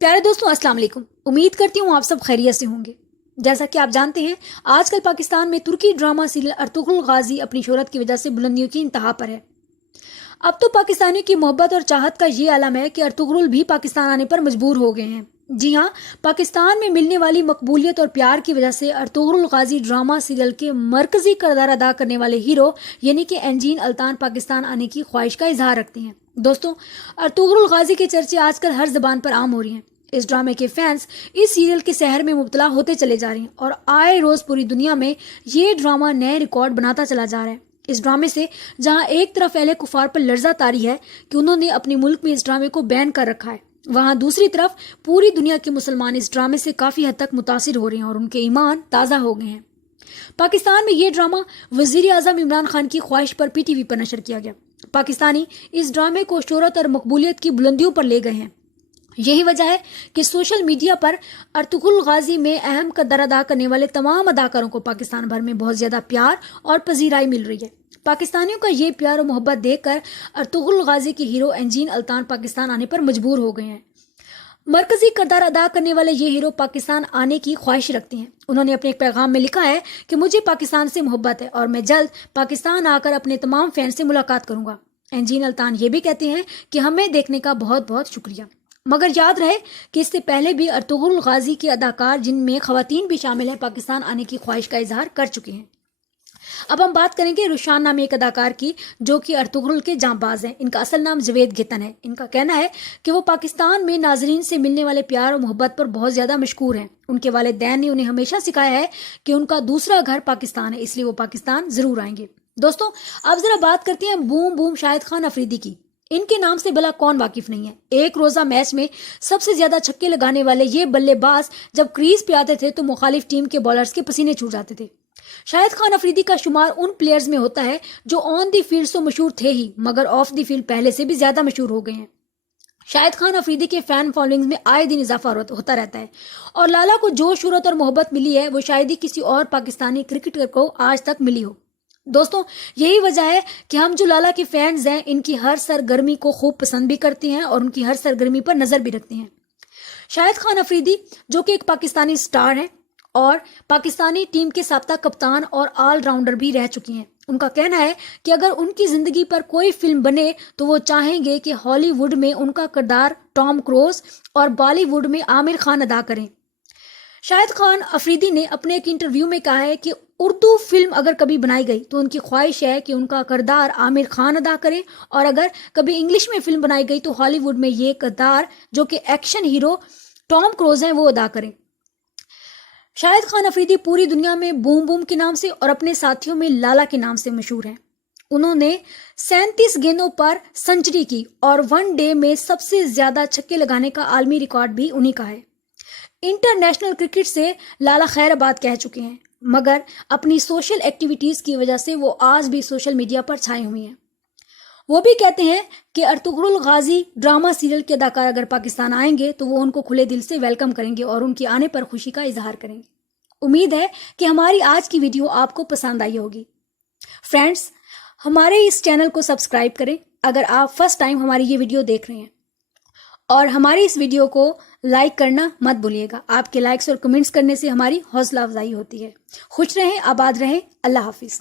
प्यारे दोस्तों, अस्सलाम वालेकुम। उम्मीद करती हूँ आप सब खैरियत से होंगे। जैसा कि आप जानते हैं, आजकल पाकिस्तान में तुर्की ड्रामा सीरियल अर्तुगरुल गाजी अपनी शोहरत की वजह से बुलंदियों की इंतहा पर है। अब तो पाकिस्तानियों की मोहब्बत और चाहत का ये आलम है कि अर्तुगरुल भी पाकिस्तान आने पर मजबूर हो गए हैं। जी हाँ, पाकिस्तान में मिलने वाली मकबूलियत और प्यार की वजह से अर्तुगरुल गाजी ड्रामा सीरियल के मरकजी किरदार अदा करने वाले हीरो यानी कि एंजीन अल्तान पाकिस्तान आने की ख्वाहिश का इजहार रखते हैं। दोस्तों, अर्तुगरुल गाजी के चर्चे आजकल हर जबान पर आम हो रही हैं। इस ड्रामे के फैंस इस सीरियल के सहर में मुब्तला होते चले जा रहे हैं और आए रोज पूरी दुनिया में ये ड्रामा नए रिकॉर्ड बनाता चला जा रहा है। इस ड्रामे से जहां एक तरफ अहले कुफार पर लर्जा तारी है कि उन्होंने अपने मुल्क में इस ड्रामे को बैन कर रखा है, वहां दूसरी तरफ पूरी दुनिया के मुसलमान इस ड्रामे से काफी हद तक मुतासिर हो रहे हैं और उनके ईमान ताज़ा हो गए हैं। पाकिस्तान में ये ड्रामा वजीर आजम इमरान खान की ख्वाहिश पर PTV पर नशर किया गया। पाकिस्तानी इस ड्रामे को शोहरत और मकबूलियत की बुलंदियों पर ले गए हैं। यही वजह है कि सोशल मीडिया पर अर्तुगरुल गाजी में अहम किरदार अदा करने वाले तमाम अदाकारों को पाकिस्तान भर में बहुत ज्यादा प्यार और पजीराई मिल रही है। पाकिस्तानियों का ये प्यार और मोहब्बत देखकर अर्तुगरुल गाजी के हीरो एंजीन अल्तान पाकिस्तान आने पर मजबूर हो गए हैं। मरकजी किरदार अदा करने वाले ये हीरो पाकिस्तान आने की ख्वाहिश रखते हैं। उन्होंने अपने एक पैगाम में लिखा है कि मुझे पाकिस्तान से मोहब्बत है और मैं जल्द पाकिस्तान आकर अपने तमाम फैन से मुलाकात करूंगा। एंजीन अल्तान ये भी कहते हैं कि हमें देखने का बहुत बहुत शुक्रिया, मगर याद रहे कि इससे पहले भी अर्तुगरुल गाजी के अदाकार, जिनमें खवातीन भी शामिल हैं, पाकिस्तान आने की ख्वाहिश का इजहार कर चुके हैं। अब हम बात करेंगे रुशान नामी एक अदाकार की, जो कि अर्तुगरुल के जांबाज हैं। इनका असल नाम जवेद गितन है। इनका कहना है कि वो पाकिस्तान में नाजरीन से मिलने वाले प्यार और मोहब्बत पर बहुत ज्यादा मशहूर हैं। उनके वालिदैन ने उन्हें हमेशा सिखाया है कि उनका दूसरा घर पाकिस्तान है, इसलिए वो पाकिस्तान जरूर आएंगे। दोस्तों, अब जरा बात करते हैं बूम बूम शाहिद खान अफरीदी की। इनके नाम से भला कौन वाकिफ नहीं है। एक रोजा मैच में सबसे ज्यादा छक्के लगाने वाले ये बल्लेबाज जब क्रीज पे आते थे तो मुखालिफ टीम के बॉलर्स के पसीने छूट जाते थे। शाहिद खान अफरीदी का शुमार उन प्लेयर्स में होता है जो ऑन दी फील्ड तो मशहूर थे ही, मगर ऑफ दी फील्ड पहले से भी ज्यादा मशहूर हो गए हैं। शाहिद खान अफरीदी के फैन फॉलोइंग में आए दिन इजाफा होता रहता है और लाला को जो शोहरत और मोहब्बत मिली है वो शायद ही किसी और पाकिस्तानी क्रिकेटर को आज तक मिली हो। दोस्तों, यही वजह है कि हम जो लाला के फैंस हैं, इनकी हर सरगर्मी को खूब पसंद भी करते हैं और उनकी हर सरगर्मी पर नजर भी रखते हैं। शाहिद खान अफरीदी, जो कि एक पाकिस्तानी स्टार हैं और पाकिस्तानी टीम के साबका कप्तान और ऑलराउंडर भी रह चुकी हैं, उनका कहना है कि अगर उनकी जिंदगी पर कोई फिल्म बने तो वो चाहेंगे कि हॉलीवुड में उनका किरदार टॉम क्रूज और बॉलीवुड में आमिर खान अदा करें। शाहिद खान अफरीदी ने अपने एक इंटरव्यू में कहा है कि उर्दू फिल्म अगर कभी बनाई गई तो उनकी ख्वाहिश है कि उनका किरदार आमिर खान अदा करें, और अगर कभी इंग्लिश में फिल्म बनाई गई तो हॉलीवुड में ये किरदार, जो कि एक्शन हीरो टॉम क्रूज हैं, वो अदा करें। शाहिद खान अफरीदी पूरी दुनिया में बूम बूम के नाम से और अपने साथियों में लाला के नाम से मशहूर हैं। उन्होंने 37 गेंदों पर सेंचुरी की और वन डे में सबसे ज्यादा छक्के लगाने का आलमी रिकॉर्ड भी उन्हीं का है। इंटरनेशनल क्रिकेट से लाला खैराबाद कह चुके हैं, मगर अपनी सोशल एक्टिविटीज की वजह से वो आज भी सोशल मीडिया पर छाए हुए हैं। वो भी कहते हैं कि अर्तुगरुल गाजी ड्रामा सीरियल के अदाकार अगर पाकिस्तान आएंगे तो वो उनको खुले दिल से वेलकम करेंगे और उनके आने पर खुशी का इजहार करेंगे। उम्मीद है कि हमारी आज की वीडियो आपको पसंद आई होगी। फ्रेंड्स, हमारे इस चैनल को सब्सक्राइब करें अगर आप फर्स्ट टाइम हमारी ये वीडियो देख रहे हैं, और हमारी इस वीडियो को लाइक करना मत भूलिएगा। आपके लाइक्स और कमेंट्स करने से हमारी हौसला अफजाई होती है। खुश रहें, आबाद रहें। अल्लाह हाफिज।